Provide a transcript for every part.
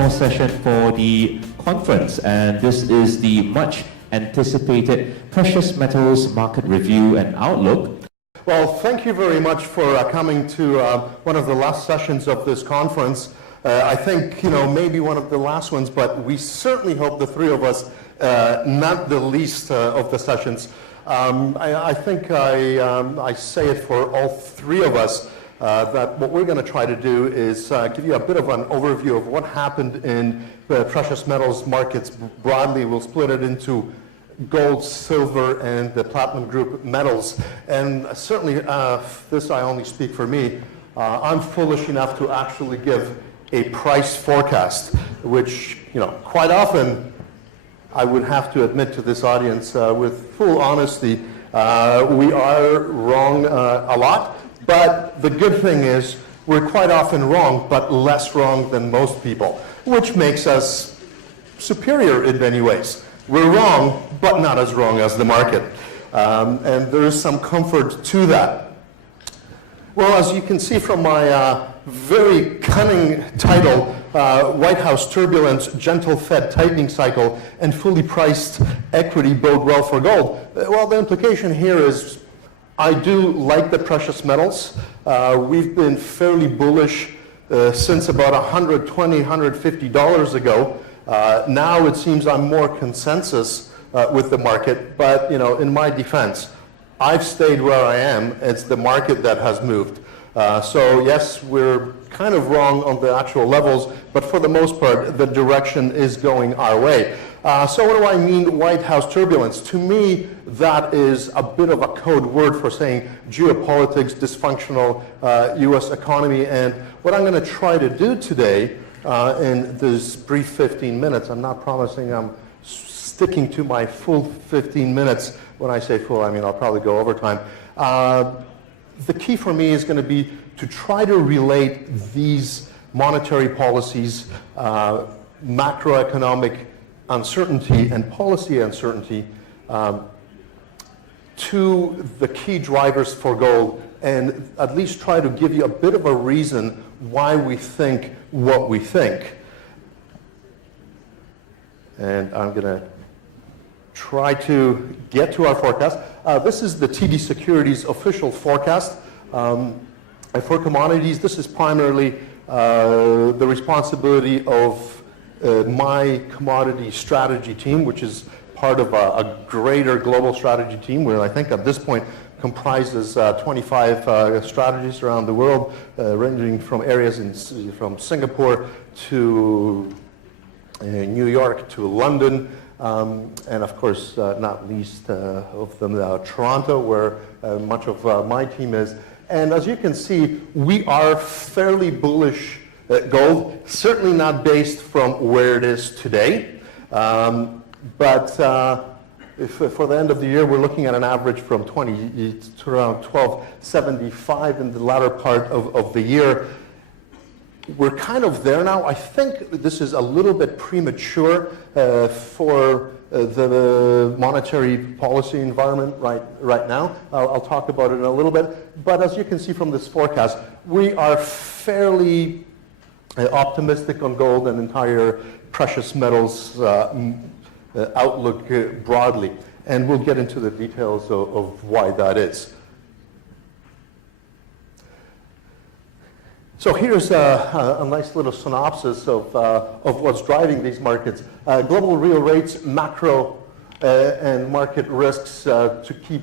final session for the conference, and this is the much anticipated Precious Metals Market Review and Outlook. Well, thank you very much for coming to one of the last sessions of this conference. I think, maybe one of the last ones, but we certainly hope the three of us, not the least of the sessions. I think I say it for all three of us, that what we're going to try to do is give you a bit of an overview of what happened in the precious metals markets broadly. We'll split it into gold, silver, and the platinum group metals. And certainly, this I only speak for me, I'm foolish enough to actually give a price forecast, which, quite often I would have to admit to this audience with full honesty, we are wrong a lot. But the good thing is we're quite often wrong, but less wrong than most people, which makes us superior in many ways. We're wrong, but not as wrong as the market. And there is some comfort to that. Well, as you can see from my very cunning title, White House Turbulence, Gentle Fed Tightening Cycle, and Fully Priced Equity Bode Well for Gold. Well, the implication here is I do like the precious metals. We've been fairly bullish since about $120, $150 ago. Now it seems I'm more consensus with the market, but in my defense, I've stayed where I am. It's the market that has moved. So yes, we're kind of wrong on the actual levels, but for the most part, the direction is going our way. So what do I mean White House turbulence? To me, that is a bit of a code word for saying geopolitics, dysfunctional US economy. And what I'm going to try to do today in this brief 15 minutes, I'm not promising I'm sticking to my full 15 minutes. When I say full, I mean I'll probably go over time. The key for me is going to be to try to relate these monetary policies, macroeconomic uncertainty and policy uncertainty to the key drivers for gold, and at least try to give you a bit of a reason why we think what we think. And I'm going to try to get to our forecast. This is the TD Securities official forecast. For commodities, this is primarily the responsibility of my commodity strategy team, which is part of a greater global strategy team, where I think at this point comprises 25 strategies around the world, ranging from areas from Singapore to New York to London, and of course, not least of them, Toronto, where much of my team is. And as you can see, we are fairly bullish gold, certainly not based from where it is today, but if for the end of the year, we're looking at an average from 20 to around 1275 in the latter part of the year. We're kind of there now. I think this is a little bit premature for the monetary policy environment right now. I'll talk about it in a little bit. But as you can see from this forecast, we are fairly optimistic on gold and entire precious metals outlook broadly. And we'll get into the details of why that is. So here's a nice little synopsis of what's driving these markets. Global real rates, macro and market risks to keep,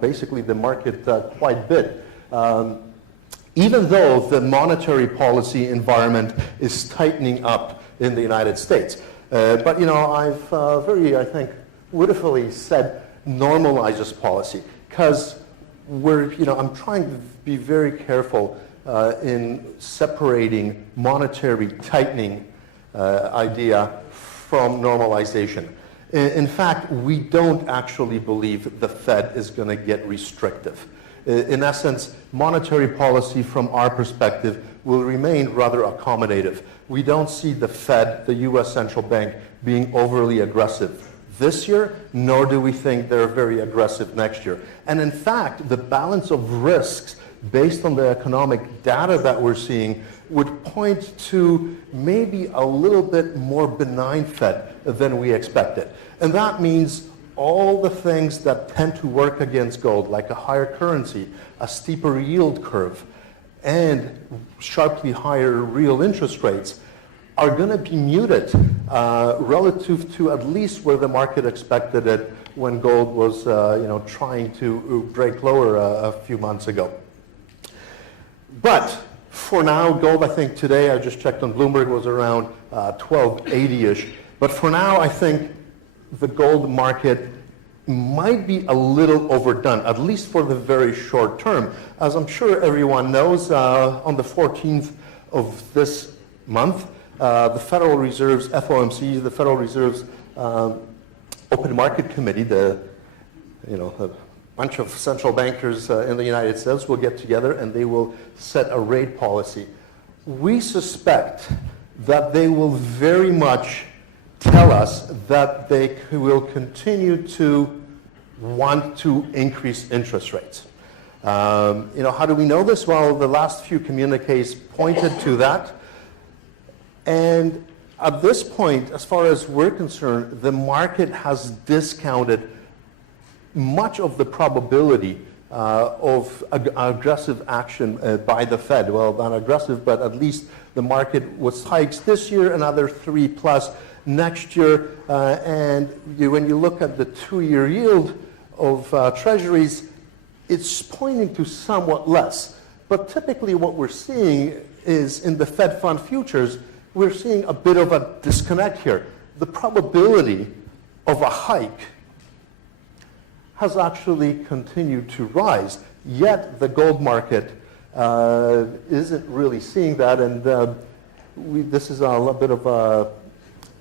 basically the market quite bit. Even though the monetary policy environment is tightening up in the United States. But, I've very, I think, wittingly said normalize this policy, because I'm trying to be very careful in separating monetary tightening idea from normalization. In fact, we don't actually believe the Fed is going to get restrictive. In essence, monetary policy from our perspective will remain rather accommodative. We don't see the Fed, the US central bank, being overly aggressive this year, nor do we think they're very aggressive next year. And in fact, the balance of risks based on the economic data that we're seeing would point to maybe a little bit more benign Fed than we expected. And that means all the things that tend to work against gold, like a higher currency, a steeper yield curve, and sharply higher real interest rates, are going to be muted relative to at least where the market expected it when gold was trying to break lower a few months ago. But for now, gold, I think today, I just checked on Bloomberg, was around 1280-ish. But for now, I think the gold market might be a little overdone, at least for the very short term. As I'm sure everyone knows, on the 14th of this month, the Federal Reserve's FOMC, the Federal Reserve's Open Market Committee, a bunch of central bankers in the United States will get together and they will set a rate policy. We suspect that they will very much tell us that they will continue to want to increase interest rates. How do we know this? Well, the last few communiques pointed to that. And at this point, as far as we're concerned, the market has discounted much of the probability of aggressive action by the Fed. Well, not aggressive, but at least the market was hikes this year, another 3+ next year. And when you look at the 2-year yield of treasuries, it's pointing to somewhat less. But typically what we're seeing is in the Fed fund futures, we're seeing a bit of a disconnect here. The probability of a hike has actually continued to rise, yet the gold market isn't really seeing that. And this is a little bit of a,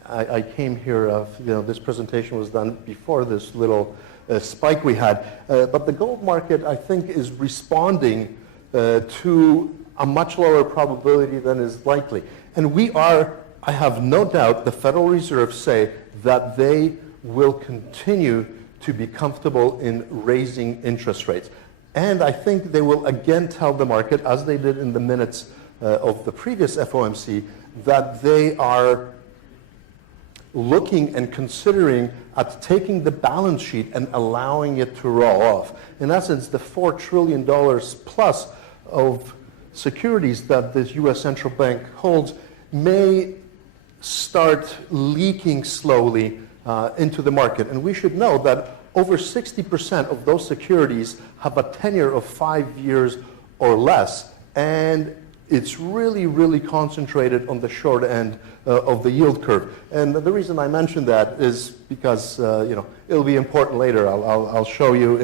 I came here, this presentation was done before this little spike we had. But the gold market, I think, is responding to a much lower probability than is likely. And I have no doubt, the Federal Reserve say that they will continue to be comfortable in raising interest rates. And I think they will again tell the market, as they did in the minutes of the previous FOMC, that they are looking and considering at taking the balance sheet and allowing it to roll off. In essence, the $4 trillion plus of securities that this U.S. central bank holds may start leaking slowly into the market. And we should know that over 60% of those securities have a tenure of 5 years or less. And it's really, really concentrated on the short end of the yield curve. And the reason I mention that is because it'll be important later. I'll show you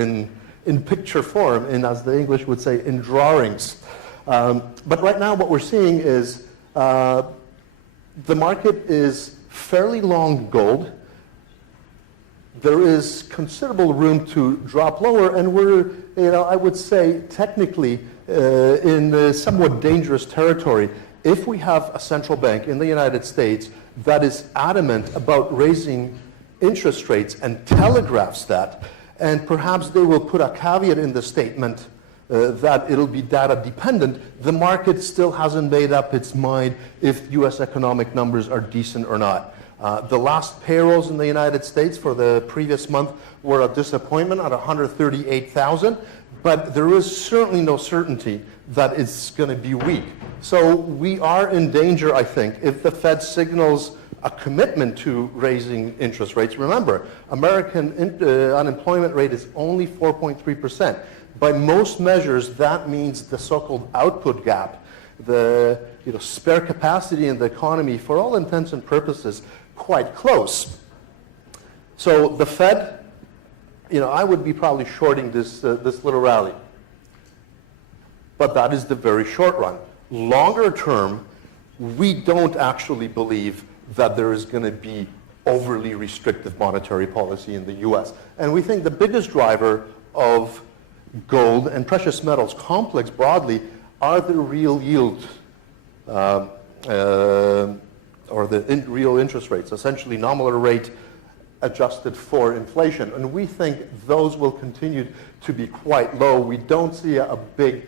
in picture form, and as the English would say, in drawings. But right now what we're seeing is the market is fairly long gold. There is considerable room to drop lower, and we're, I would say, technically in somewhat dangerous territory. If we have a central bank in the United States that is adamant about raising interest rates and telegraphs that, and perhaps they will put a caveat in the statement that it'll be data dependent, the market still hasn't made up its mind if U.S. economic numbers are decent or not. The last payrolls in the United States for the previous month were a disappointment at 138,000, but there is certainly no certainty that it's going to be weak. So we are in danger, I think, if the Fed signals a commitment to raising interest rates. Remember, American unemployment rate is only 4.3%. By most measures, that means the so-called output gap, the spare capacity in the economy, for all intents and purposes, quite close. So the Fed, I would be probably shorting this little rally. But that is the very short run. Longer term, we don't actually believe that there is going to be overly restrictive monetary policy in the U.S. And we think the biggest driver of gold and precious metals complex broadly are the real yield or the real interest rates, essentially nominal rate adjusted for inflation. And we think those will continue to be quite low. We don't see a big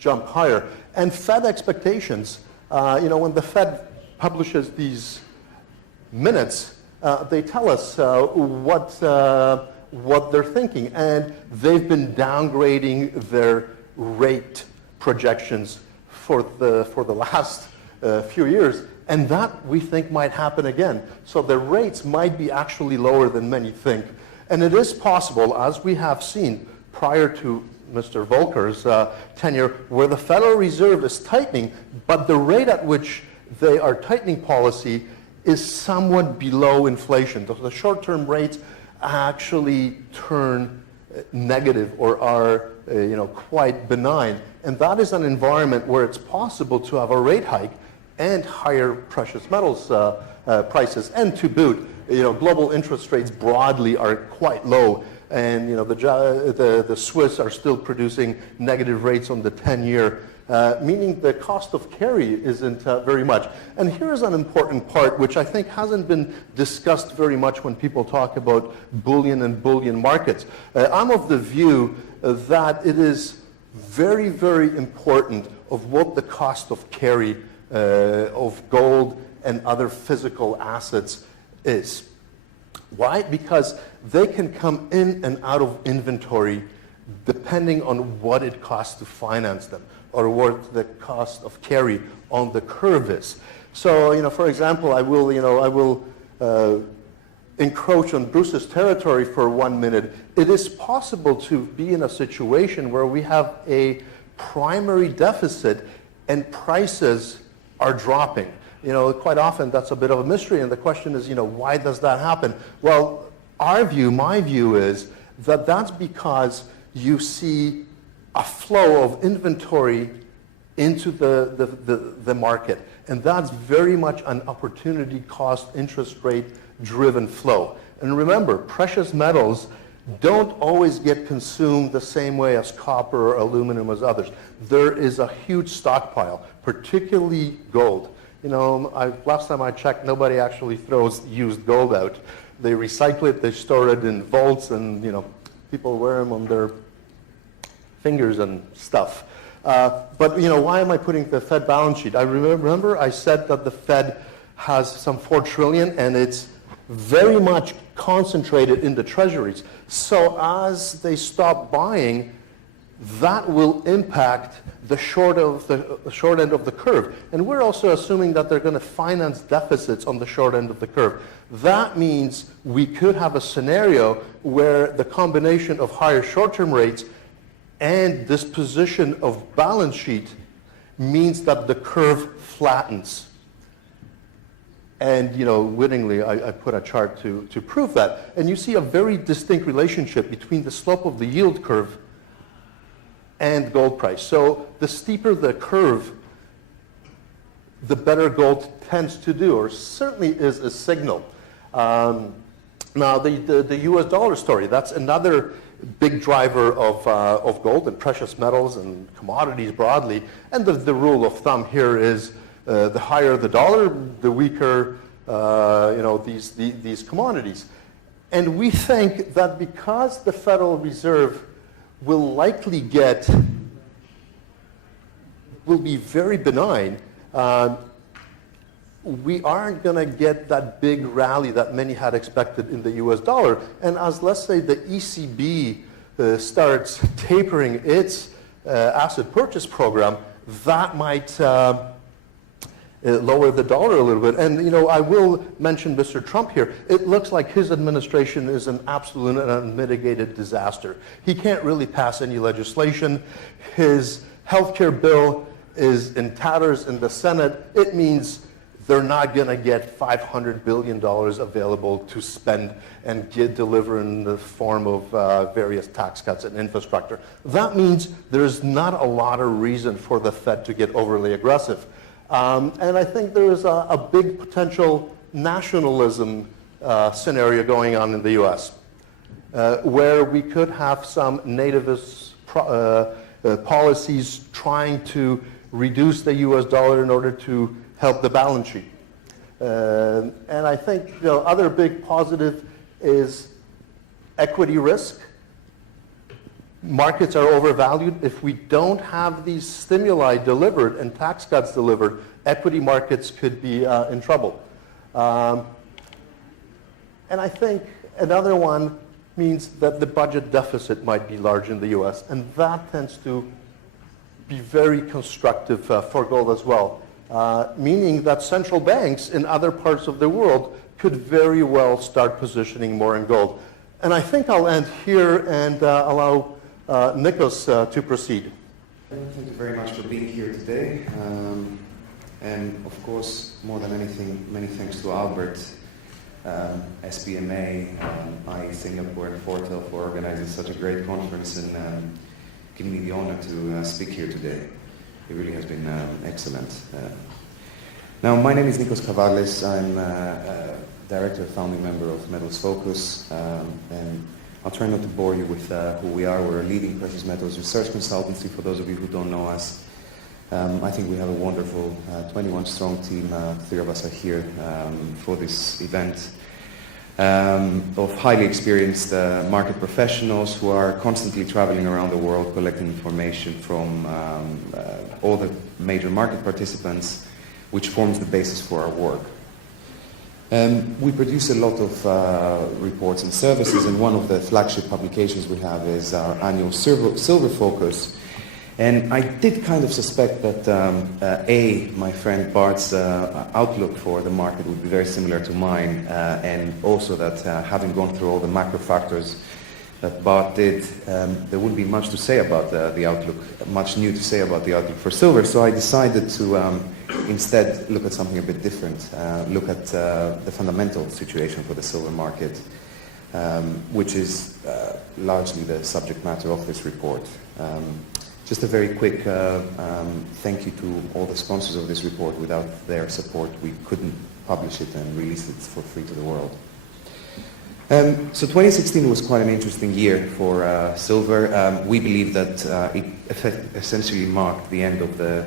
jump higher. And Fed expectations, when the Fed publishes these minutes, they tell us what they're thinking. And they've been downgrading their rate projections for the last few years. And that, we think, might happen again. So the rates might be actually lower than many think. And it is possible, as we have seen prior to Mr. Volcker's tenure, where the Federal Reserve is tightening, but the rate at which they are tightening policy is somewhat below inflation. The short-term rates actually turn negative or are quite benign. And that is an environment where it's possible to have a rate hike and higher precious metals prices. And to boot, global interest rates broadly are quite low. And the Swiss are still producing negative rates on the 10-year, meaning the cost of carry isn't very much. And here's an important part, which I think hasn't been discussed very much when people talk about bullion and bullion markets. I'm of the view that it is very, very important of what the cost of carry of gold and other physical assets is. Why? Because they can come in and out of inventory depending on what it costs to finance them or what the cost of carry on the curve is. So, for example, I will encroach on Bruce's territory for 1 minute. It is possible to be in a situation where we have a primary deficit and prices are dropping. Quite often that's a bit of a mystery, and the question is, why does that happen? Well, my view is that that's because you see a flow of inventory into the market, and that's very much an opportunity cost interest rate driven flow. And remember, precious metals don't always get consumed the same way as copper or aluminum as others. There is a huge stockpile, particularly gold. Last time I checked, nobody actually throws used gold out. They recycle it, they store it in vaults, and people wear them on their fingers and stuff. But why am I putting the Fed balance sheet? I remember I said that the Fed has some $4 trillion, and it's very much concentrated in the treasuries. So as they stop buying, that will impact the short end of the curve. And we're also assuming that they're going to finance deficits on the short end of the curve. That means we could have a scenario where the combination of higher short-term rates and this position of balance sheet means that the curve flattens. And wittingly, I put a chart to prove that. And you see a very distinct relationship between the slope of the yield curve and gold price. So the steeper the curve, the better gold tends to do, or certainly is a signal. Now the US dollar story, that's another big driver of gold and precious metals and commodities broadly. And the rule of thumb here is the higher the dollar, the weaker these commodities. And we think that because the Federal Reserve will be very benign, we aren't going to get that big rally that many had expected in the US dollar. And as, let's say, the ECB starts tapering its asset purchase program, that might lower the dollar a little bit. And, I will mention Mr. Trump here. It looks like his administration is an absolute and unmitigated disaster. He can't really pass any legislation. His healthcare bill is in tatters in the Senate. It means they're not going to get $500 billion available to spend and deliver in the form of various tax cuts and infrastructure. That means there's not a lot of reason for the Fed to get overly aggressive. And I think there's a big potential nationalism scenario going on in the US, where we could have some nativist policies trying to reduce the US dollar in order to help the balance sheet. And I think other big positive is equity risk. markets are overvalued. If we don't have these stimuli delivered and tax cuts delivered, equity markets could be in trouble. And I think another one means that the budget deficit might be large in the US, and that tends to be very constructive for gold as well, meaning that central banks in other parts of the world could very well start positioning more in gold. And I think I'll end here and allow Nikos to proceed. Thank you very much for being here today. And of course, more than anything, many thanks to Albert, SPMA, I Singapore and Fortel for organizing such a great conference and giving me the honor to speak here today. It really has been excellent. Now, my name is Nikos Kavales. I'm Director, founding member of Metals Focus, and I'll try not to bore you with who we are. We're a leading precious metals research consultancy, for those of you who don't know us. I think we have a wonderful 21-strong team. 3 of us are here for this event of highly experienced market professionals who are constantly traveling around the world collecting information from all the major market participants, which forms the basis for our work. We produce a lot of reports and services, and one of the flagship publications we have is our annual Silver Focus. And I did kind of suspect that my friend Bart's outlook for the market would be very similar to mine, and also that having gone through all the macro factors that Bart did, there wouldn't be much to say about the outlook, much new to say about the outlook for silver. So I decided to instead look at something a bit different, look at the fundamental situation for the silver market, which is largely the subject matter of this report. Just a very quick thank you to all the sponsors of this report. Without their support, we couldn't publish it and release it for free to the world. So 2016 was quite an interesting year for silver. We believe that it essentially marked the end of the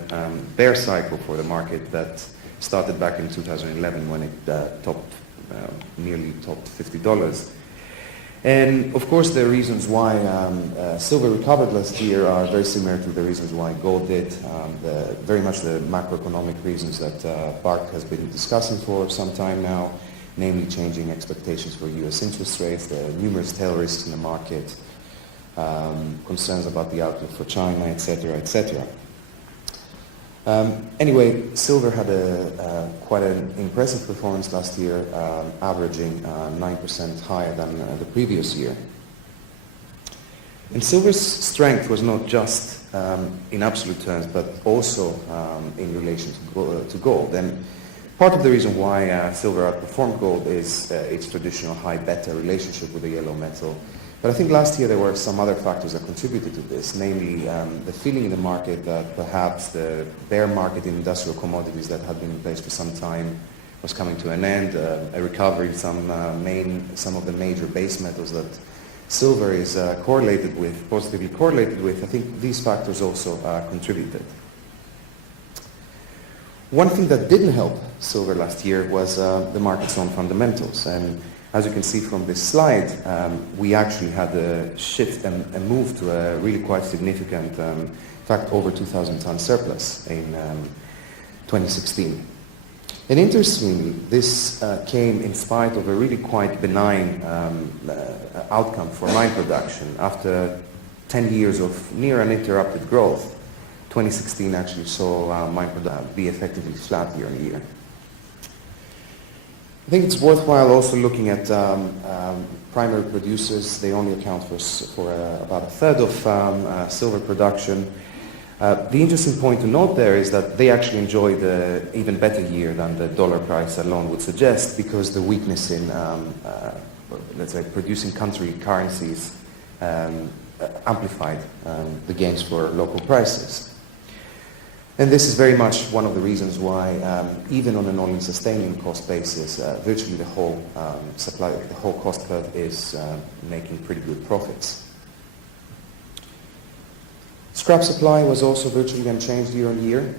bear cycle for the market that started back in 2011 when it nearly topped $50. And of course, the reasons why silver recovered last year are very similar to the reasons why gold did. Very much the macroeconomic reasons that Bart has been discussing for some time now, namely changing expectations for US interest rates, the numerous tail risks in the market, concerns about the outlook for China, etc., etc. Anyway, silver had quite an impressive performance last year, averaging 9% higher than the previous year. And silver's strength was not just in absolute terms, but also in relation to gold. And part of the reason why silver outperformed gold is its traditional high beta relationship with the yellow metal. But I think last year there were some other factors that contributed to this, namely the feeling in the market that perhaps the bear market in industrial commodities that had been in place for some time was coming to an end, a recovery in some of the major base metals that silver is positively correlated with. I think these factors also contributed. One thing that didn't help silver last year was the market's own fundamentals. And as you can see from this slide, we actually had a shift and a move to a really quite significant, in fact, over 2,000 ton surplus in 2016. And interestingly, this came in spite of a really quite benign outcome for mine production. After 10 years of near uninterrupted growth, 2016 actually saw mine production be effectively flat year on year. I think it's worthwhile also looking at primary producers. They only account for about a third of silver production. The interesting point to note there is that they actually enjoyed an even better year than the dollar price alone would suggest, because the weakness in, let's say, producing country currencies amplified the gains for local prices. And this is very much one of the reasons why, even on an all-in sustaining cost basis, virtually the whole cost curve is making pretty good profits. Scrap supply was also virtually unchanged year on year.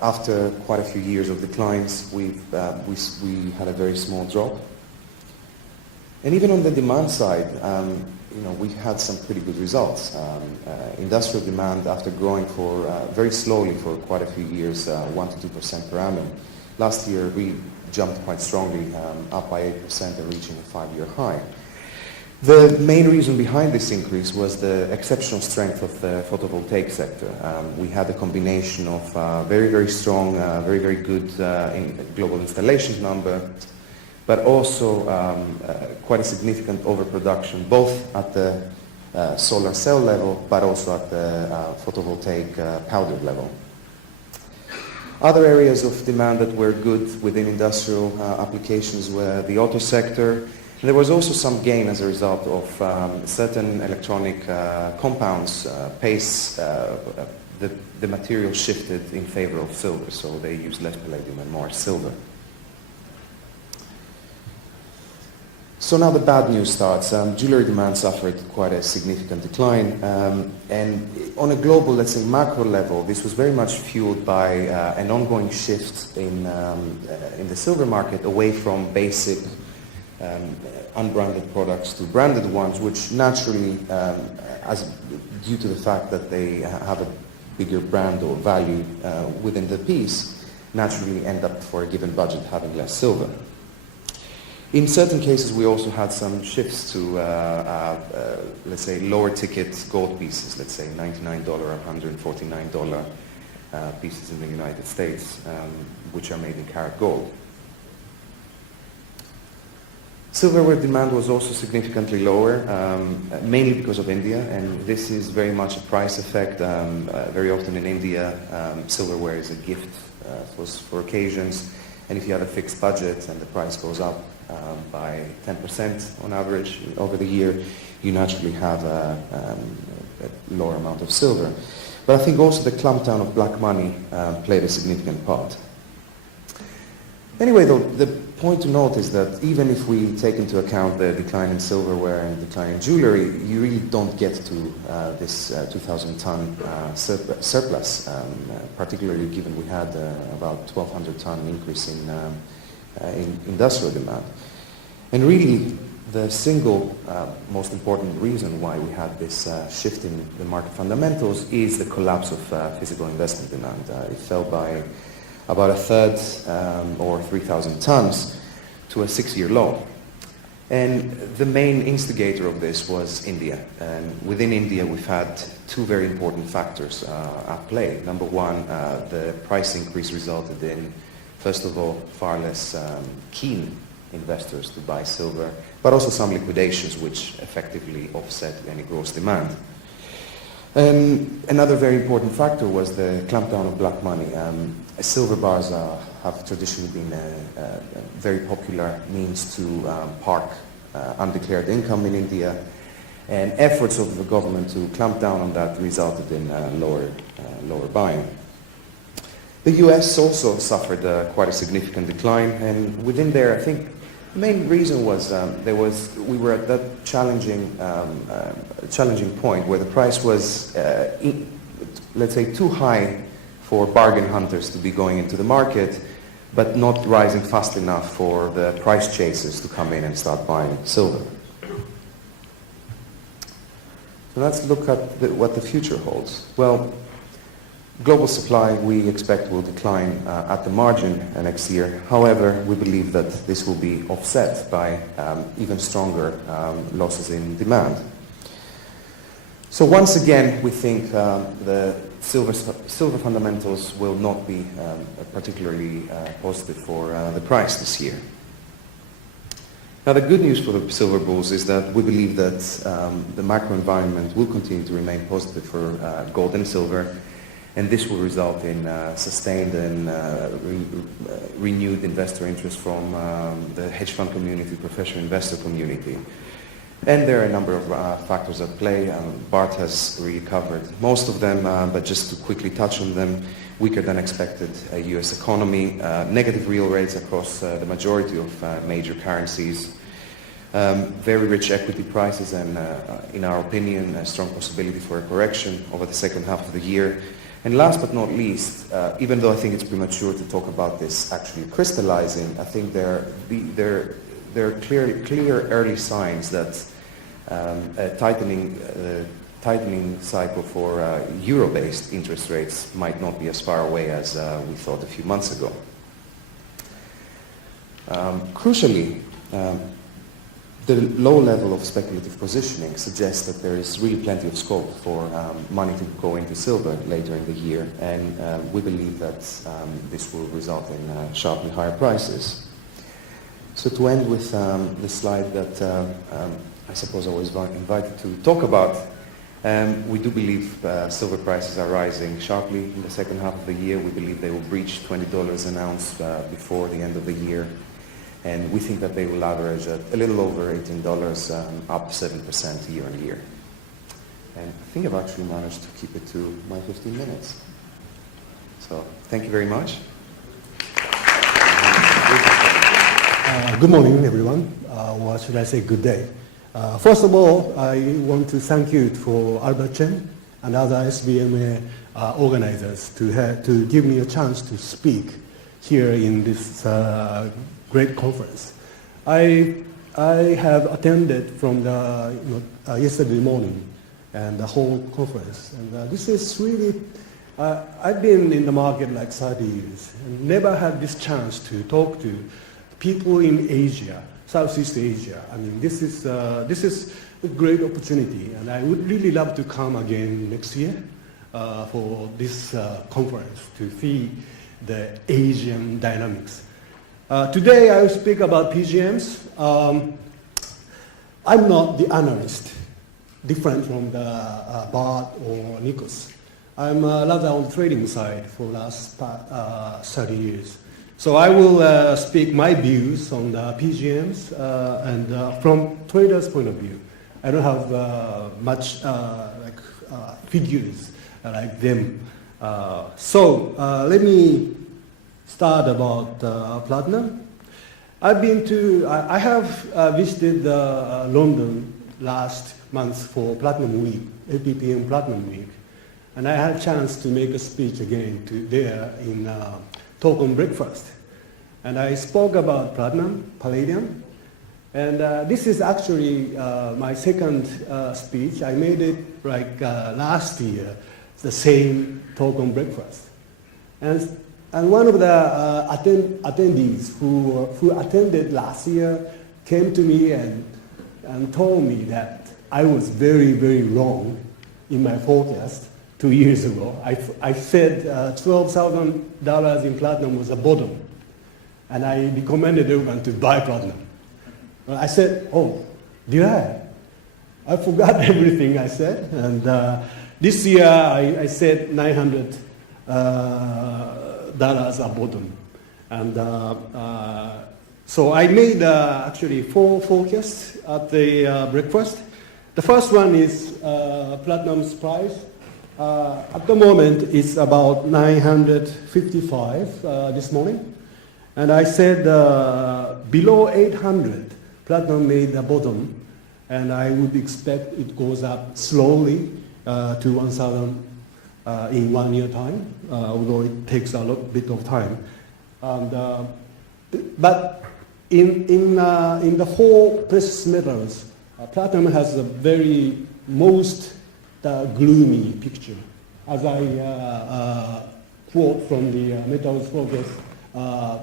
After quite a few years of declines, we had a very small drop. And even on the demand side, we've had some pretty good results. Industrial demand, after growing for very slowly for quite a few years, 1 to 2% per annum, last year we jumped quite strongly, up by 8% and reaching a 5-year high. The main reason behind this increase was the exceptional strength of the photovoltaic sector. We had a combination of very, very strong, very, very good global installations number, but also quite a significant overproduction, both at the solar cell level, but also at the photovoltaic powder level. Other areas of demand that were good within industrial applications were the auto sector. And there was also some gain as a result of certain electronic compounds. The material shifted in favor of silver, so they used less palladium and more silver. So now the bad news starts. Jewelry demand suffered quite a significant decline, and on a global, let's say, macro level, this was very much fueled by an ongoing shift in the silver market away from basic unbranded products to branded ones, which naturally, due to the fact that they have a bigger brand or value within the piece, naturally end up for a given budget having less silver. In certain cases, we also had some shifts to, let's say, lower ticket gold pieces, let's say $99 or $149 pieces in the United States, which are made in karat gold. Silverware demand was also significantly lower, mainly because of India, and this is very much a price effect. Very often in India, silverware is a gift for occasions, and if you have a fixed budget and the price goes up by 10% on average over the year, you naturally have a lower amount of silver. But I think also the clampdown of black money played a significant part. Anyway, though, the point to note is that even if we take into account the decline in silverware and the decline in jewelry, you really don't get to this 2,000-ton surplus, particularly given we had about 1,200-ton increase in industrial demand. And really, the single most important reason why we had this shift in the market fundamentals is the collapse of physical investment demand. It fell by about a third, or 3,000 tons, to a 6-year low. And the main instigator of this was India. And within India, we've had two very important factors at play. Number one, the price increase resulted in, first of all, far less keen investors to buy silver, but also some liquidations which effectively offset any gross demand. Another very important factor was the clampdown of black money. Silver bars have traditionally been a very popular means to park undeclared income in India, and efforts of the government to clamp down on that resulted in lower buying. The US also suffered quite a significant decline, and within there, I think the main reason was we were at that challenging point where the price was, let's say, too high for bargain hunters to be going into the market, but not rising fast enough for the price chasers to come in and start buying silver. So let's look at what the future holds. Well, global supply we expect will decline at the margin next year. However, we believe that this will be offset by even stronger losses in demand. So once again, we think the silver fundamentals will not be particularly positive for the price this year. Now, the good news for the silver bulls is that we believe that the macro environment will continue to remain positive for gold and silver, and this will result in sustained and renewed investor interest from the hedge fund community, professional investor community. And there are a number of factors at play. Bart has really covered most of them, but just to quickly touch on them: weaker than expected US economy, negative real rates across the majority of major currencies, very rich equity prices, and in our opinion, a strong possibility for a correction over the second half of the year. And last but not least, even though I think it's premature to talk about this actually crystallizing, I think there are clear early signs that a tightening cycle for euro-based interest rates might not be as far away as we thought a few months ago. Crucially, the low level of speculative positioning suggests that there is really plenty of scope for money to go into silver later in the year, and we believe that this will result in sharply higher prices. So to end with the slide that I suppose I was invited to talk about, we do believe silver prices are rising sharply in the second half of the year. We believe they will breach $20 an ounce before the end of the year. And we think that they will average at a little over $18, up 7% year on year. And I think I've actually managed to keep it to my 15 minutes. So thank you very much. Good morning, everyone. Or should I say good day? First of all, I want to thank you for Albert Chen and other SBMA organizers to give me a chance to speak here in this great conference. I have attended from the yesterday morning and the whole conference, and this is really. I've been in the market like 30 years and never had this chance to talk to people in Asia, Southeast Asia. I mean, this is a great opportunity, and I would really love to come again next year for this conference to see the Asian dynamics. Today I will speak about PGMs. I'm not the analyst, different from the Bart or Nikos. I'm rather on the trading side for the last 30 years. So I will speak my views on the PGMs and from traders' point of view. I don't have much figures like them. Let me start about platinum. I have visited London last month for Platinum Week, APPM Platinum Week, and I had a chance to make a speech again there in talk on breakfast. And I spoke about platinum, palladium, and this is actually my second speech. I made it like last year, the same talk on breakfast. And one of the attendees who attended last year came to me and told me that I was very, very wrong in my forecast 2 years ago. I said $12,000 in platinum was a bottom, and I recommended everyone to buy platinum. Well, I said, oh, did I? I forgot everything I said, and this year I said $900 a bottom. And so I made actually 4 forecasts at the breakfast. The first one is platinum's price. At the moment, it's about 955 this morning. And I said below 800, platinum made a bottom, and I would expect it goes up slowly to 1,000 in 1 year time, although it takes a bit of time. And, but in the 4 precious metals, platinum has a very most gloomy picture. As I quote from the Metals Focus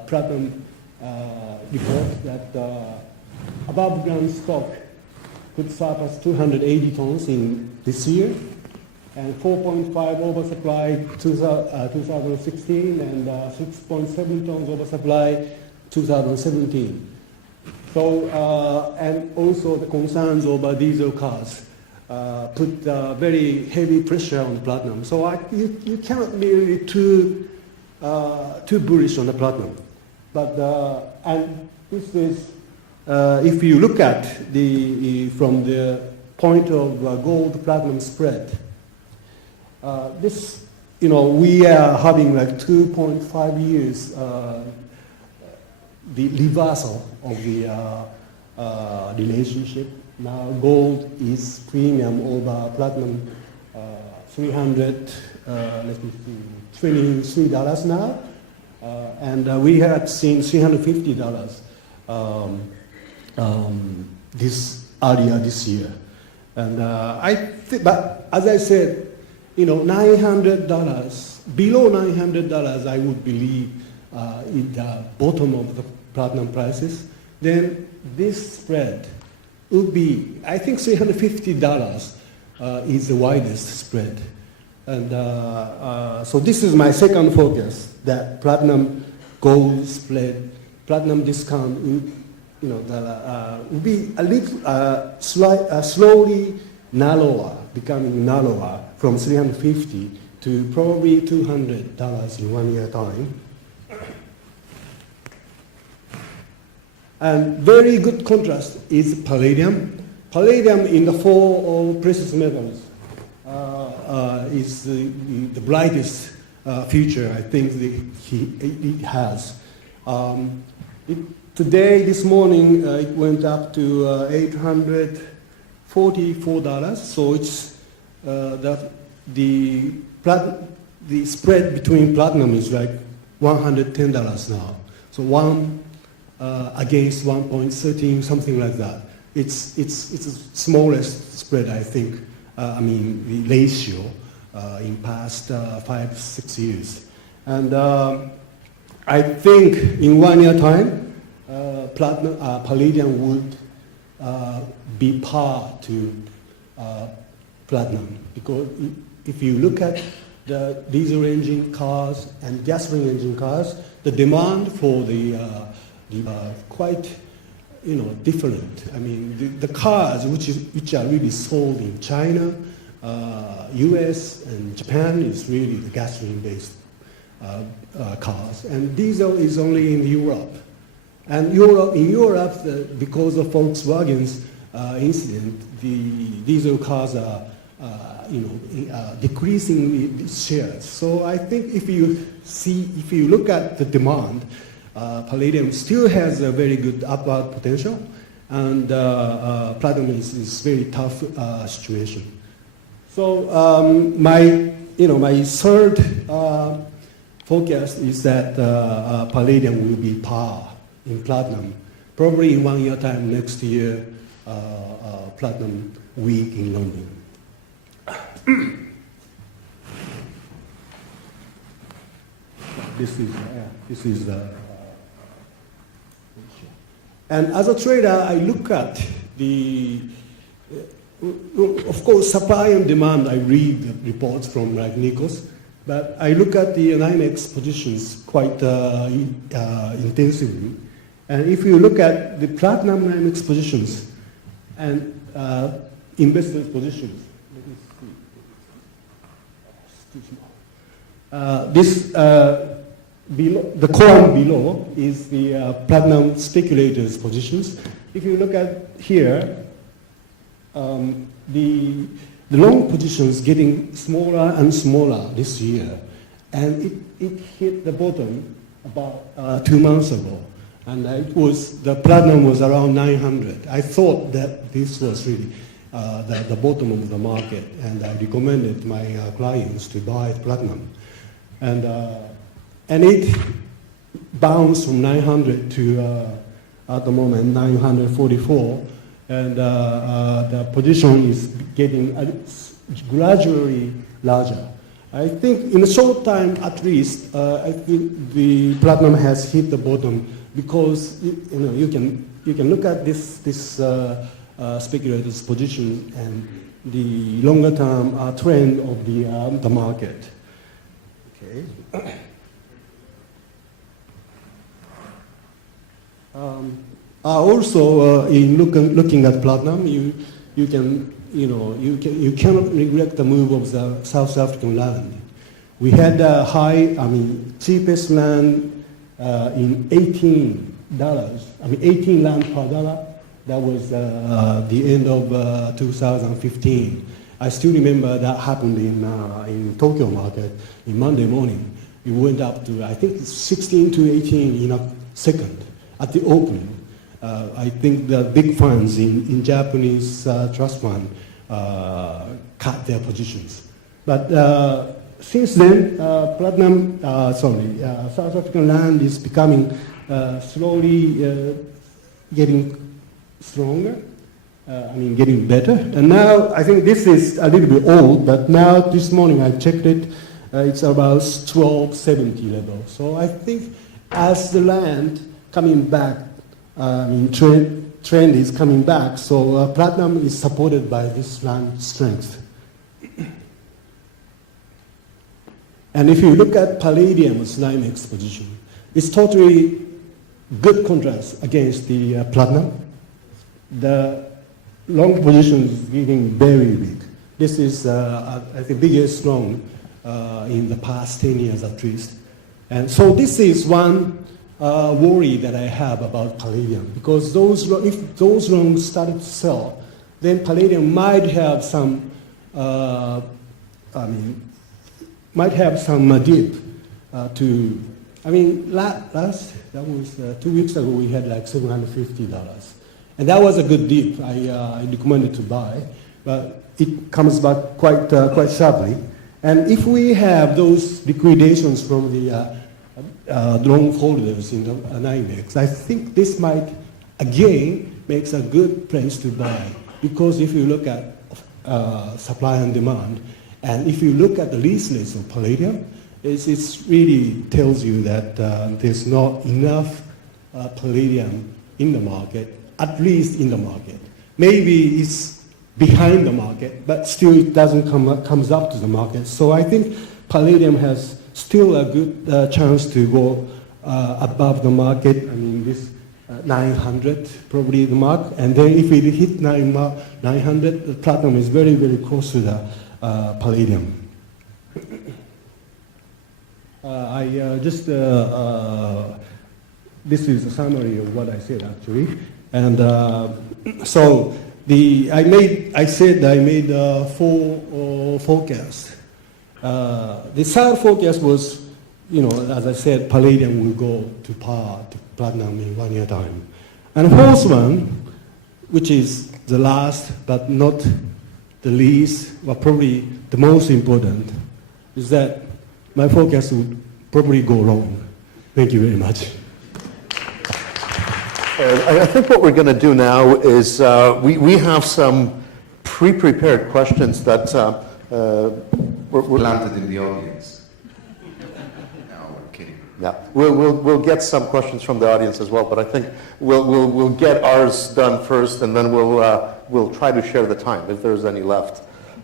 platinum report, that above ground stock could surpass 280 tons in this year, and 4.5 oversupply 2016, and 6.7 tons oversupply 2017. So, and also the concerns over diesel cars put very heavy pressure on platinum. So you cannot be really too bullish on the platinum. But and this is if you look at from the point of gold platinum spread. This, we are having like 2.5 years the reversal of the relationship. Now gold is premium over platinum, $23 now, and we had seen $350 earlier this year. And but as I said, $900, below $900, I would believe in the bottom of the platinum prices. Then this spread would be, I think, $350 is the widest spread. And so this is my second focus, that platinum gold spread, platinum discount, will be a little slowly narrower, becoming narrower from $350 to probably $200 in 1 year time. And very good contrast is palladium. Palladium in the four precious metals is the brightest future I think it has. Today, this morning, it went up to $844. So it's the spread between platinum is like $110 now. So one against 1.13, something like that. It's the smallest spread, I think. The ratio in past 5-6 years, and I think in 1 year time, palladium would be par to platinum, because if you look at the diesel engine cars and gasoline engine cars, the demand for the quite different. The cars which are really sold in China, US and Japan is really the gasoline-based cars, and diesel is only in Europe. And in Europe, because of Volkswagen's incident, the diesel cars are decreasing the shares. So I think if you look at the demand, palladium still has a very good upward potential, and platinum is very tough situation. So my third forecast is that palladium will be par in platinum, probably in 1 year time next year, platinum week in London. This is and as a trader, I look at of course, supply and demand. I read the reports from Nikos, but I look at the NYMEX positions quite intensively. And if you look at the platinum NYMEX positions and investors' positions, the column below is the platinum speculators' positions. If you look at here, the long positions getting smaller and smaller this year, and it hit the bottom about 2 months ago, and the platinum was around 900. I thought that this was really the bottom of the market, and I recommended my clients to buy platinum, and it bounced from 900 to at the moment 944. And the position is getting gradually larger. I think in a short time, at least, I think the platinum has hit the bottom, because you can look at this speculator's position and the longer term trend of the market. Okay. Also, in looking at platinum, you cannot neglect the move of the South African land. We had cheapest land in $18. 18 rand per dollar. That was the end of 2015. I still remember that happened in Tokyo market in Monday morning. It went up to, I think, 16 to 18 in a second at the opening. I think the big funds in Japanese trust fund cut their positions. But since then, South African land is becoming slowly getting stronger. getting better. And now I think this is a little bit old, but now this morning I checked it. It's about 1270 level. So I think as the land coming back, trend is coming back. So platinum is supported by this land strength. And if you look at palladium's NYMEX position, it's totally good contrast against the platinum. The long position is getting very big. This is, I think, biggest long in the past 10 years at least. And so this is one worry that I have about palladium, because if those longs started to sell, then palladium might have some, dip to, that was 2 weeks ago we had like $750. And that was a good dip. I recommended to buy, but it comes back quite sharply. And if we have those liquidations from the long holders in the NYMEX, I think this might again makes a good place to buy, because if you look at supply and demand, and if you look at the lease list of palladium, it really tells you that there's not enough palladium in the market, at least in the market. Maybe it's behind the market, but still it doesn't comes up to the market. So I think palladium has still a good chance to go above the market. This 900 probably the mark, and then if it hit 900, the platinum is very, very close to the palladium. This is a summary of what I said actually, and so I made 4 forecasts. The third forecast was, as I said, palladium will go to par to platinum in 1 year time, and the fourth one, which is the last but not the least, but probably the most important, is that my forecast would probably go wrong. Thank you very much. I think what we're going to do now is we have some pre-prepared questions that we're planted in the audience. No, we're kidding. Yeah, we'll get some questions from the audience as well, but I think we'll get ours done first, and then we'll try to share the time if there's any left.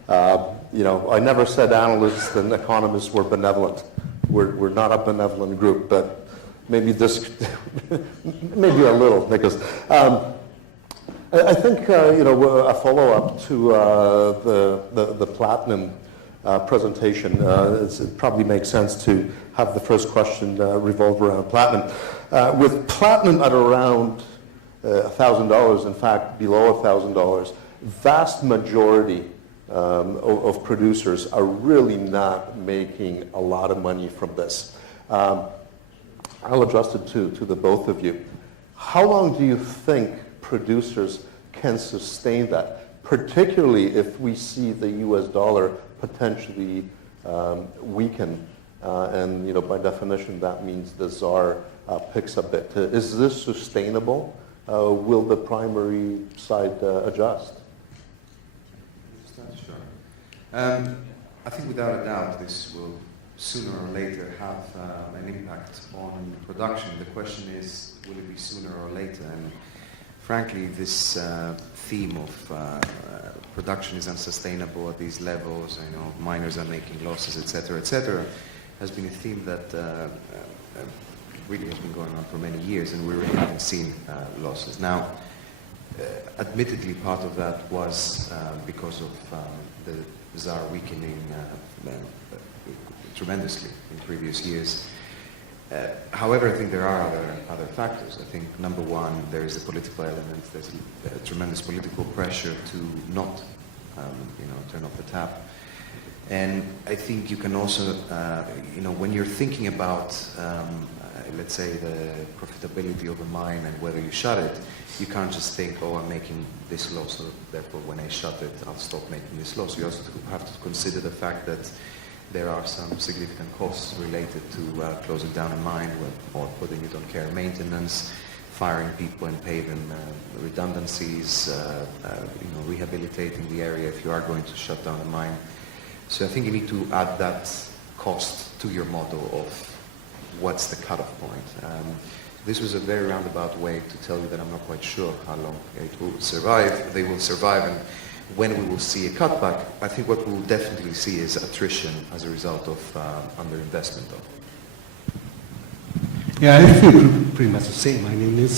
I never said analysts and economists were benevolent. We're not a benevolent group, but maybe maybe a little, Nicholas. I think a follow-up to the platinum presentation. It probably makes sense to have the first question revolve around platinum. With platinum at around $1,000, in fact below $1,000, vast majority of producers are really not making a lot of money from this. I'll address it to the both of you. How long do you think producers can sustain that, particularly if we see the US dollar potentially weaken? And by definition, that means the ZAR picks a bit. Is this sustainable? Will the primary side adjust? Sure. I think without a doubt this will sooner or later have an impact on production. The question is, will it be sooner or later? And frankly, this theme of production is unsustainable at these levels, miners are making losses, etc., has been a theme that really has been going on for many years, and we really haven't seen losses. Now, admittedly, part of that was because of the ZAR weakening tremendously in previous years. However, I think there are other factors. I think number one, there is a political element. There's a tremendous political pressure to not, turn off the tap. And I think you can also, when you're thinking about, let's say, the profitability of a mine and whether you shut it, you can't just think, oh, I'm making this loss, so therefore when I shut it, I'll stop making this loss. You also have to consider the fact that there are some significant costs related to closing down a mine or putting it on care and maintenance, firing people and pay them redundancies, rehabilitating the area if you are going to shut down a mine. So I think you need to add that cost to your model of what's the cutoff point. This was a very roundabout way to tell you that I'm not quite sure how long it will survive. They will survive, and when we will see a cutback, I think what we will definitely see is attrition as a result of underinvestment. Yeah, I feel pretty much the same. I mean, it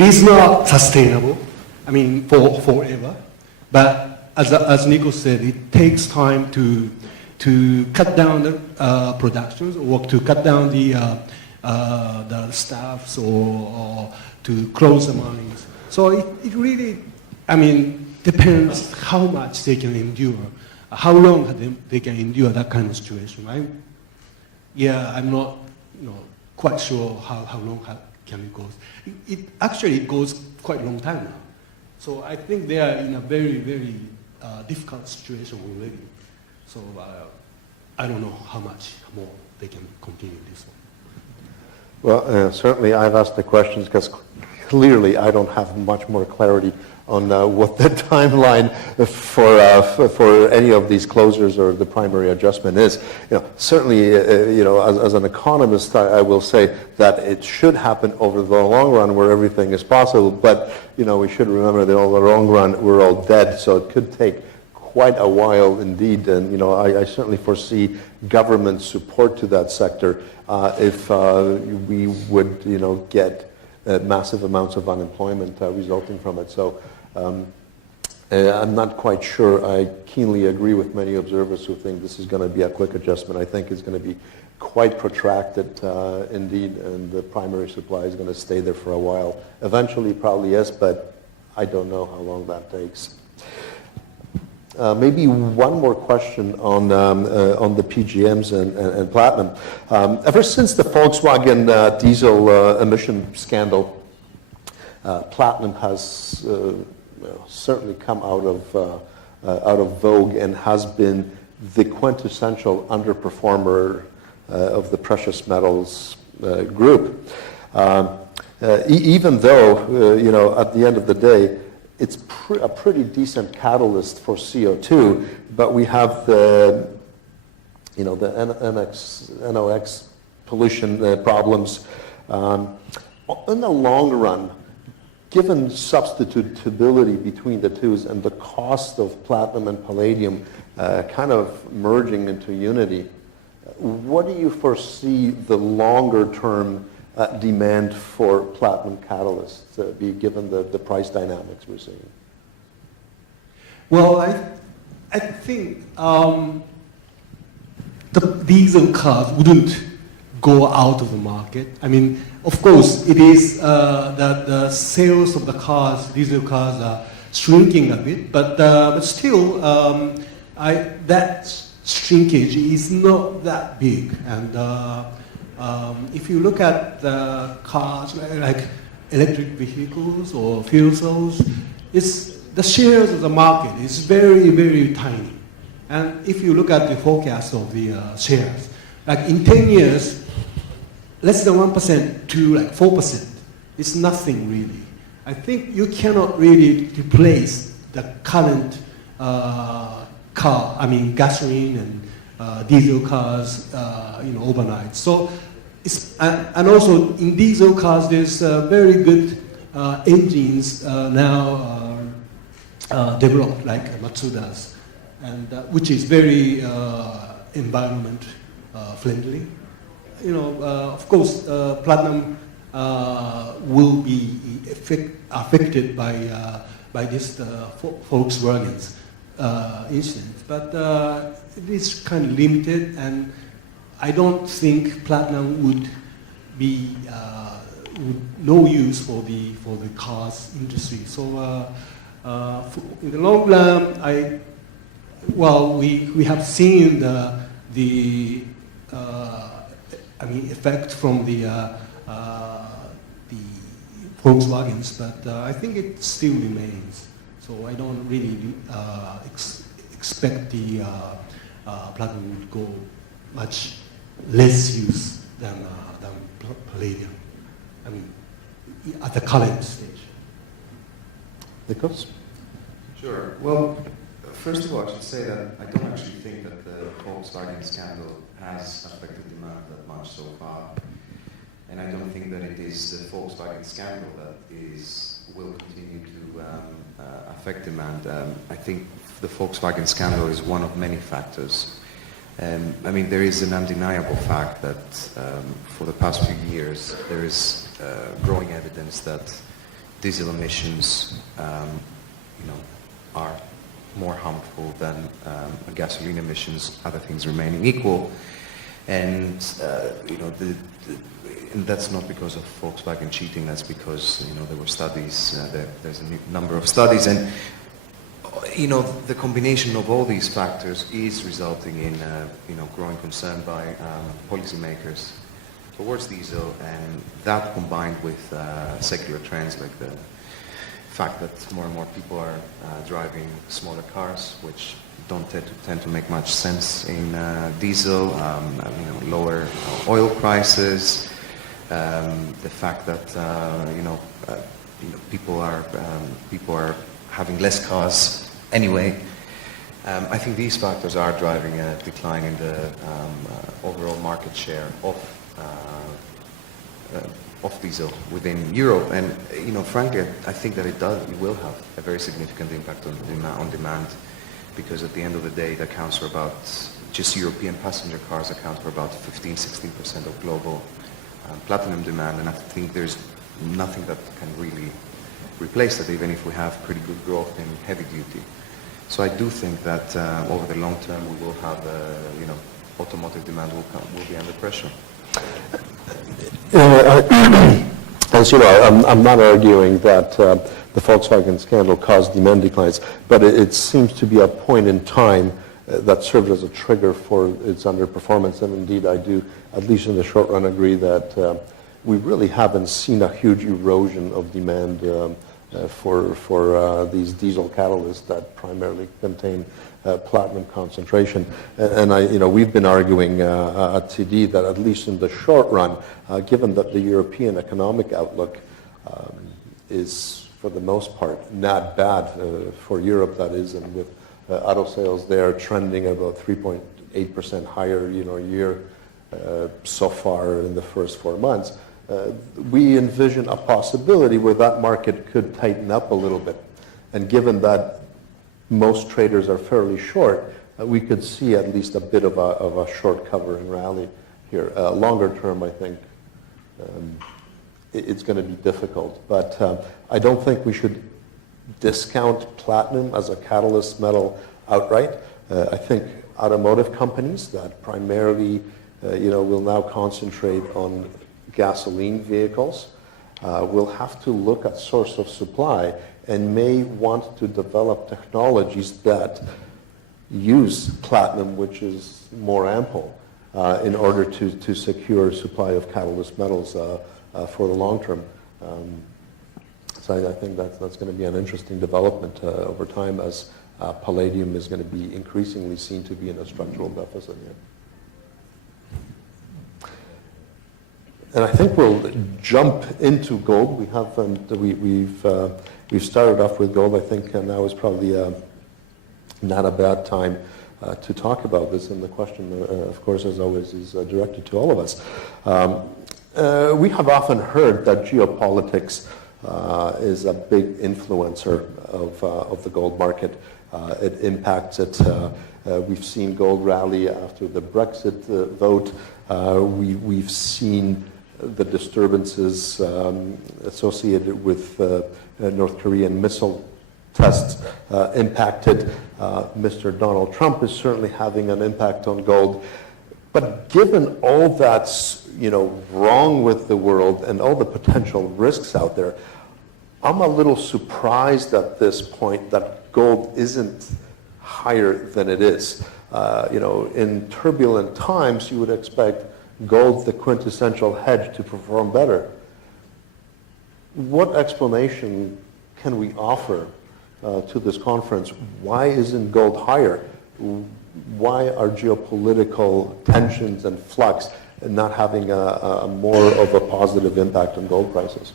is not sustainable. I mean, for forever. But as Nico said, it takes time to cut down the productions or to cut down the staffs or to close the mines. So it really, I mean, depends how much they can endure, how long they can endure that kind of situation, right? Yeah, I'm not, quite sure how long can it go. It actually goes quite a long time now. So I think they are in a very, very difficult situation already. So I don't know how much more they can continue this one. Well, certainly I've asked the questions because clearly I don't have much more clarity on what the timeline for any of these closures or the primary adjustment is. Certainly, as an economist, I will say that it should happen over the long run where everything is possible. But we should remember that over the long run we're all dead, so it could take quite a while indeed. And I certainly foresee government support to that sector if we would get massive amounts of unemployment resulting from it. So I'm not quite sure. I keenly agree with many observers who think this is going to be a quick adjustment. I think it's going to be quite protracted indeed, and the primary supply is going to stay there for a while. Eventually, probably yes, but I don't know how long that takes. Maybe one more question on the PGMs and platinum. Ever since the Volkswagen diesel emission scandal, platinum has certainly come out of vogue and has been the quintessential underperformer of the precious metals group. Even though, at the end of the day, it's a pretty decent catalyst for CO2, but we have the NOx pollution problems. In the long run, given substitutability between the two and the cost of platinum and palladium kind of merging into unity, what do you foresee the longer term demand for platinum catalysts be given the price dynamics we're seeing? Well, I think the diesel cars wouldn't go out of the market. I mean, of course, it is that the sales of the cars, diesel cars, are shrinking a bit, but still, that shrinkage is not that big. And if you look at the cars like electric vehicles or fuel cells, the shares of the market is very, very tiny. And if you look at the forecast of the shares, like in 10 years, less than 1% to like 4%. It's nothing really. I think you cannot really replace the current gasoline and diesel cars, overnight. So, and also in diesel cars, there's very good engines now developed, like Matsuda's, and which is very environment friendly. Of course, platinum will be affected by this Volkswagen's incident, but it is kind of limited, and I don't think platinum would be no use for the cars industry. So in the long run, we have seen the effect from the Volkswagens, but I think it still remains. So I don't really expect the platinum would go much less use than palladium. I mean, at the current stage? Nikos? Sure. Well, first of all, I should say that I don't actually think that the Volkswagen scandal has affected demand that much so far. And I don't think that it is the Volkswagen scandal that will continue to affect demand. I think the Volkswagen scandal is one of many factors. I mean, there is an undeniable fact that for the past few years, there is growing evidence that diesel emissions, are more harmful than gasoline emissions, other things remaining equal. And, and that's not because of Volkswagen cheating, that's because, there were studies, there's a number of studies, and, the combination of all these factors is resulting in, growing concern by policymakers towards diesel, and that combined with secular trends like the fact that more and more people are driving smaller cars, which don't tend to make much sense in diesel, lower oil prices, the fact that people are having less cars anyway. I think these factors are driving a decline in the overall market share of diesel within Europe, and frankly, I think that it will have a very significant impact on demand, because at the end of the day, it accounts for about, just European passenger cars account for about 15-16% of global platinum demand, and I think there's nothing that can really replace that, even if we have pretty good growth in heavy duty. So I do think that over the long term, we will have, automotive demand will be under pressure. As you know, I'm not arguing that the Volkswagen scandal caused demand declines, but it seems to be a point in time that served as a trigger for its underperformance. And indeed, I do, at least in the short run, agree that we really haven't seen a huge erosion of demand for these diesel catalysts that primarily contain platinum concentration. And we've been arguing at CD that at least in the short run, given that the European economic outlook is, for the most part, not bad for Europe, that is, and with auto sales there trending about 3.8% higher year so far in the first 4 months, we envision a possibility where that market could tighten up a little bit. And given that most traders are fairly short, we could see at least a bit of a short covering rally here. Longer term, I think it's going to be difficult. But I don't think we should discount platinum as a catalyst metal outright. I think automotive companies that primarily will now concentrate on gasoline vehicles will have to look at source of supply and may want to develop technologies that use platinum, which is more ample, in order to secure supply of catalyst metals for the long term. So I think that's going to be an interesting development over time, as palladium is going to be increasingly seen to be in a structural deficit here. And I think we'll jump into gold. We have we've started off with gold. I think now is probably not a bad time to talk about this. And the question, of course, as always, is directed to all of us. We have often heard that geopolitics is a big influencer of the gold market. It impacts it. We've seen gold rally after the Brexit vote. We've seen the disturbances associated with North Korean missile tests impacted. Mr. Donald Trump is certainly having an impact on gold. But given all that's wrong with the world and all the potential risks out there, I'm a little surprised at this point that gold isn't higher than it is. In turbulent times, you would expect gold, the quintessential hedge, to perform better. What explanation can we offer to this conference? Why isn't gold higher? Why are geopolitical tensions and flux not having a more of a positive impact on gold prices?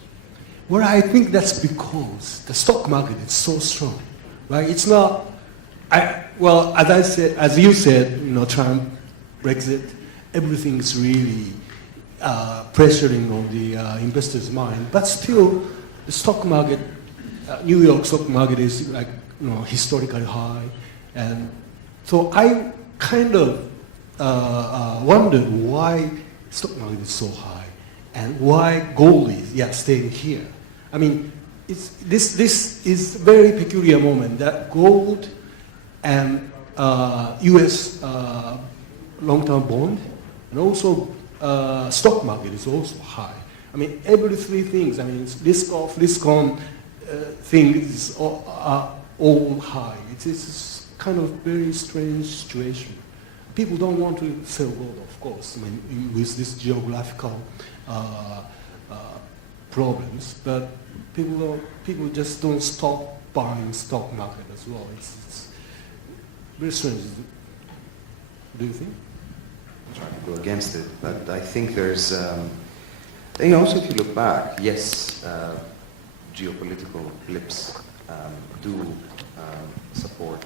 Well, I think that's because the stock market is so strong, right? It's not. As you said, Trump, Brexit, everything's really pressuring on the investors' mind. But still, the stock market, New York stock market is like historically high, and so I kind of wondered why stock market is so high and why gold is staying here. I mean, this is a very peculiar moment that gold and U.S. long-term bond and also stock market is also high. I mean, every three things. I mean, risk off, risk on things are all high. It's kind of very strange situation. People don't want to sell gold, of course. I mean, with this geographical problems, but people just don't stop buying stock market as well. It's very strange. Do you think? I'm trying to go against it, but I think there's, also if you look back, yes, geopolitical blips do support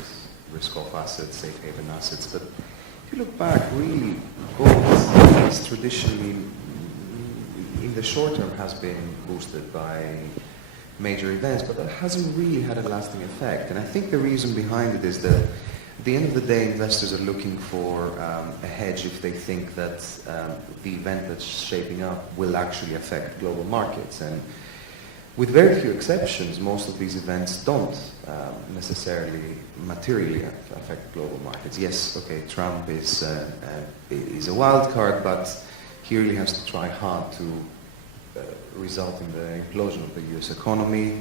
risk-off assets, safe haven assets, but if you look back, really, gold is traditionally, in the short term, has been boosted by major events, but that hasn't really had a lasting effect. And I think the reason behind it is that at the end of the day, investors are looking for a hedge if they think that the event that's shaping up will actually affect global markets. And with very few exceptions, most of these events don't necessarily materially affect global markets. Yes, okay, Trump is a wild card, but he really has to try hard to result in the implosion of the US economy.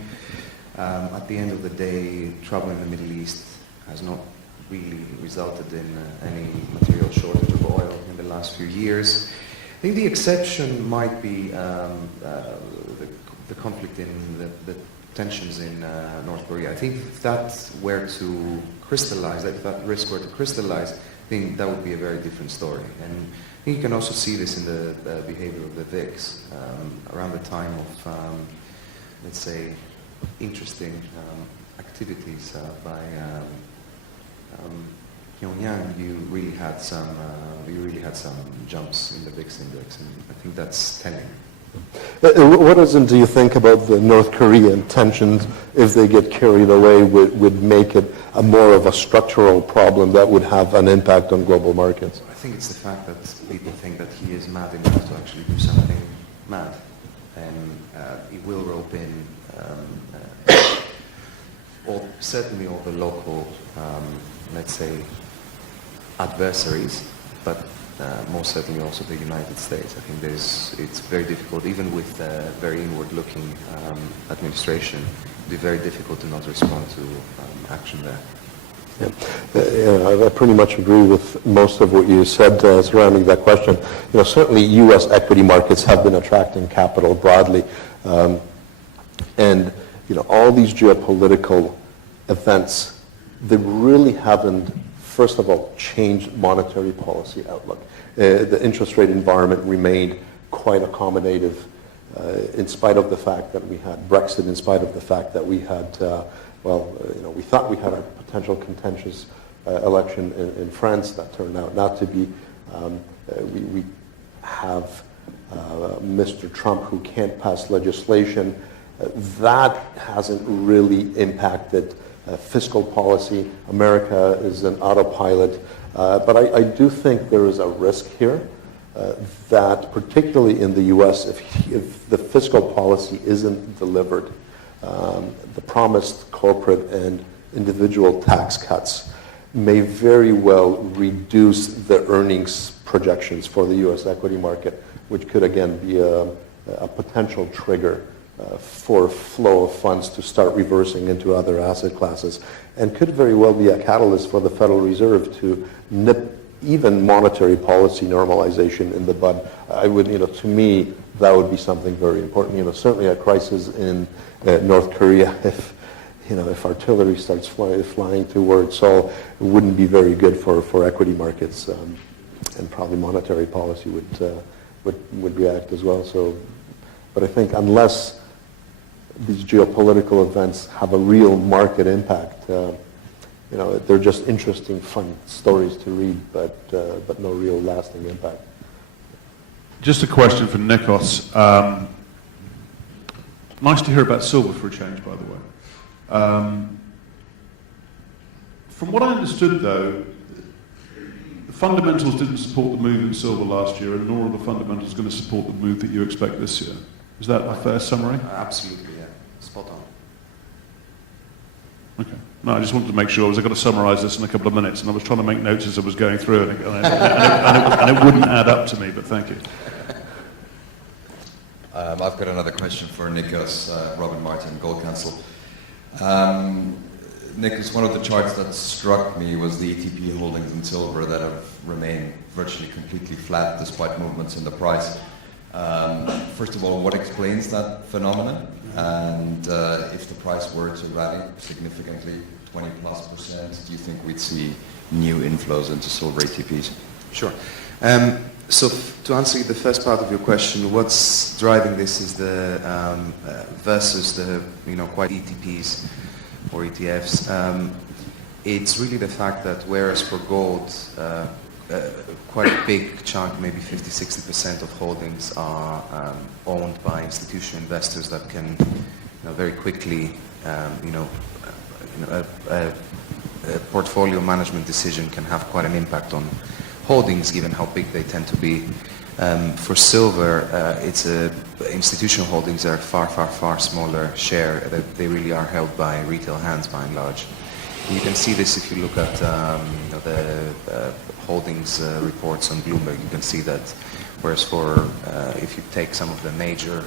At the end of the day, trouble in the Middle East has not really resulted in any material shortage of oil in the last few years. I think the exception might be the conflict in the tensions in North Korea. I think if that were to crystallize, if that risk were to crystallize, I think that would be a very different story. And I think you can also see this in the behavior of the VIX around the time of, let's say, interesting activities by Pyongyang. You really had some jumps in the VIX index, and I think that's telling. What do you think about the North Korean tensions, if they get carried away, would make it more of a structural problem that would have an impact on global markets? I think it's the fact that people think that he is mad enough to actually do something mad, and it will rope in certainly all the local, let's say, adversaries, but most certainly also the United States. I think it's very difficult, even with a very inward-looking administration, it would be very difficult to not respond to action there. Yeah. I pretty much agree with most of what you said surrounding that question. Certainly U.S. equity markets have been attracting capital broadly, and all these geopolitical events, they really haven't, first of all, changed monetary policy outlook. The interest rate environment remained quite accommodative in spite of the fact that we had Brexit, in spite of the fact that we had, we thought we had a potential contentious election in France that turned out not to be. We have Mr. Trump who can't pass legislation. That hasn't really impacted fiscal policy. America is an autopilot. But I do think there is a risk here that particularly in the U.S., if the fiscal policy isn't delivered, the promised corporate and individual tax cuts may very well reduce the earnings projections for the U.S. equity market, which could again be a potential trigger for flow of funds to start reversing into other asset classes, and could very well be a catalyst for the Federal Reserve to nip even monetary policy normalization in the bud. To me, that would be something very important. Certainly a crisis in North Korea, if artillery starts flying towards Seoul, it wouldn't be very good for equity markets, and probably monetary policy would react as well. So, but I think unless these geopolitical events have a real market impact. They're just interesting, fun stories to read, but no real lasting impact. Just a question for Nikos. Nice to hear about silver for a change, by the way. From what I understood, though, the fundamentals didn't support the move in silver last year, and nor are the fundamentals going to support the move that you expect this year. Is that a fair summary? Absolutely, yeah. Spot on. Okay. No, I just wanted to make sure. I was going to summarise this in a couple of minutes, and I was trying to make notes as I was going through it, and it wouldn't add up to me, but thank you. I've got another question for Nikos, Robin Martin, Gold Council. Nikos, one of the charts that struck me was the ATP holdings in silver that have remained virtually completely flat despite movements in the price. First of all, what explains that phenomenon? And if the price were to rally significantly, 20+%, do you think we'd see new inflows into silver ATPs? Sure. So to answer the first part of your question, what's driving this is the versus the quite ETPs or ETFs. It's really the fact that whereas for gold, quite a big chunk, maybe 50-60% of holdings are owned by institutional investors that can very quickly, a portfolio management decision can have quite an impact on holdings given how big they tend to be. For silver, institutional holdings are far smaller share. They really are held by retail hands by and large. You can see this if you look at the holdings reports on Bloomberg. You can see that, whereas for if you take some of the major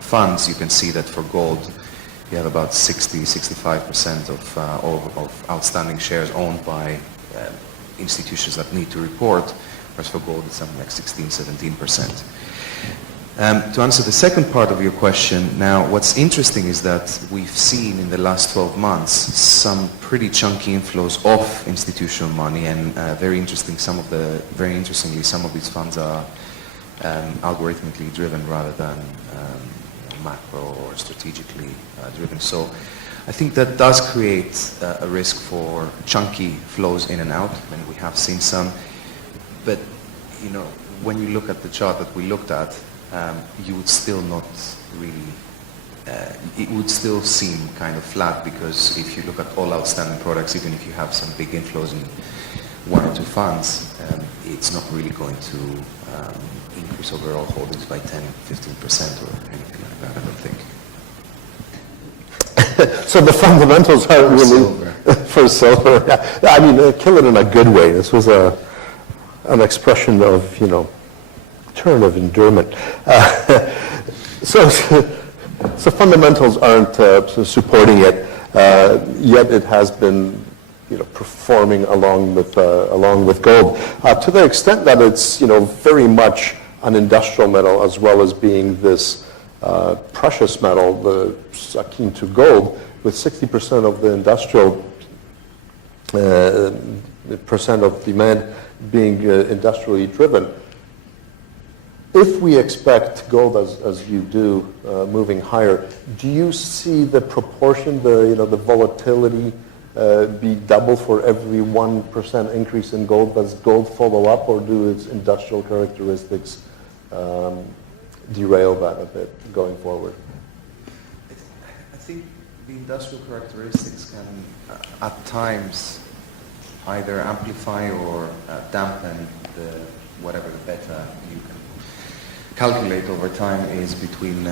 funds, you can see that for gold you have about 60-65% of outstanding shares owned by institutions that need to report, whereas for gold it's something like 16-17%. To answer the second part of your question, now what's interesting is that we've seen in the last 12 months some pretty chunky inflows of institutional money, and very interestingly, some of these funds are algorithmically driven rather than macro or strategically driven. So I think that does create a risk for chunky flows in and out, and we have seen some. But when you look at the chart that we looked at, you would still not really, it would still seem kind of flat, because if you look at all outstanding products, even if you have some big inflows in one or two funds, it's not really going to increase overall holdings by 10-15% or anything like that, I don't think. So the fundamentals aren't really for silver. I mean, kill it in a good way. This was an expression of, turn of endearment. So fundamentals aren't supporting it, yet it has been, performing along with gold to the extent that it's, very much an industrial metal as well as being this precious metal, akin to gold, with 60% of the industrial percent of demand being industrially driven. If we expect gold, as you do, moving higher, do you see the proportion, the volatility be double for every 1% increase in gold? Does gold follow up, or do its industrial characteristics derail that a bit going forward? I think the industrial characteristics can at times either amplify or dampen whatever the beta you can calculate over time is between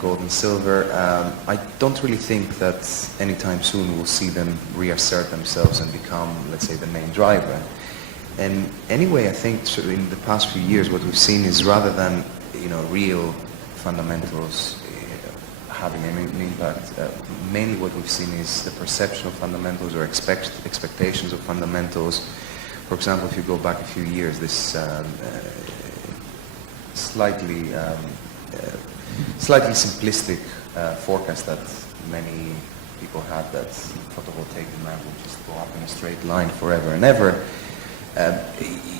gold and silver. I don't really think that anytime soon we'll see them reassert themselves and become, let's say, the main driver. And anyway, I think in the past few years what we've seen is, rather than real fundamentals having an impact, mainly what we've seen is the perception of fundamentals or expectations of fundamentals. For example, if you go back a few years, this slightly simplistic forecast that many people had, that photovoltaic demand will just go up in a straight line forever and ever.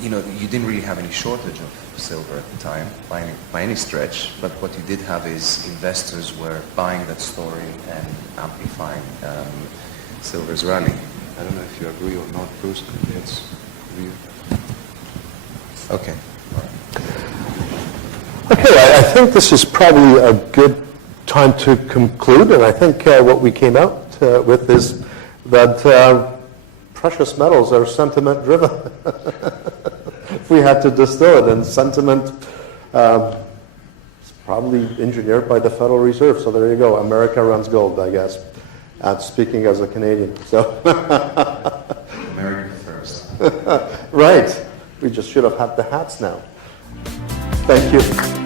You know, you didn't really have any shortage of silver at the time by any stretch, but what you did have is investors were buying that story and amplifying silver's rally. I don't know if you agree or not, Bruce. It's you. Okay. Okay, I think this is probably a good time to conclude, and I think what we came out with is that precious metals are sentiment driven. If we had to distill it, and sentiment is probably engineered by the Federal Reserve. So there you go. America runs gold, I guess. Speaking as a Canadian. So America first. Right. We just should have had the hats now. Thank you.